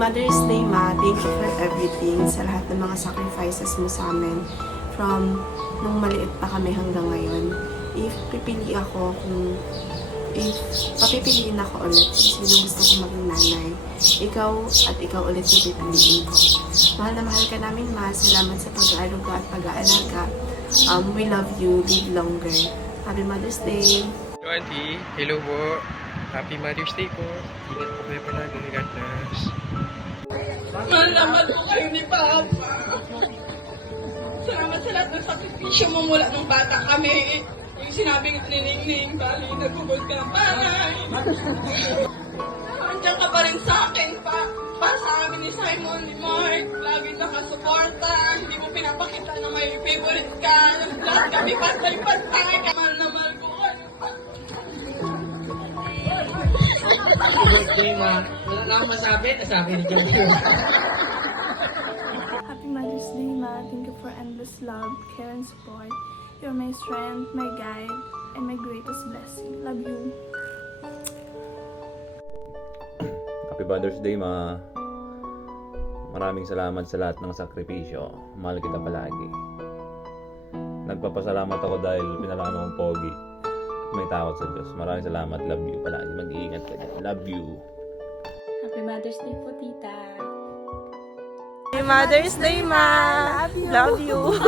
Mother's Day, Ma. Thank you for everything. Sa lahat ng mga sacrifices mo sa amin. From nung maliit pa kami hanggang ngayon. If papipiliin ako ulit kung sino gusto ko maging nanay. Ikaw at ikaw ulit yung pipiliin ko. Mahal na mahal ka namin, Ma. Salamat sa pag-aaruga at pag-aalaga. We love you. Live longer. Happy Mother's Day. Auntie, hello po. Happy Mother's Day po. Ingat po kayo palagi. God bless. Mahal naman po kayo ni Papa. Salamat sa lahat ng sakripisyo mo mula nung bata kami. Yung sinabing ni Ningning, bali, nagugod ka ng panay. Andiyan ka pa rin sa akin, para sa amin ni Simon, ni Mark. Lagi nakasuporta. Hindi mo pinapakita na may favorite ka. Lahat kami pantay-pantay. Mahal na mahal ko kayo. Happy birthday, Ma. Wala na akong masabi. Nasabi ni Jojo. Happy Mother's Day, Ma. Thank you for endless love, care, and support. You're my strength, my guide, and my greatest blessing. Love you. Happy Mother's Day, Ma. Maraming salamat sa lahat ng sakripisyo. Mahal kita palagi. Nagpapasalamat ako dahil pinalaman mong pogi. At may takot sa Diyos. Maraming salamat. Love you palagi. Mag-iingat ka dyan. Love you. Happy Mother's Day po, tita. Happy Mother's Day, Ma. Love you.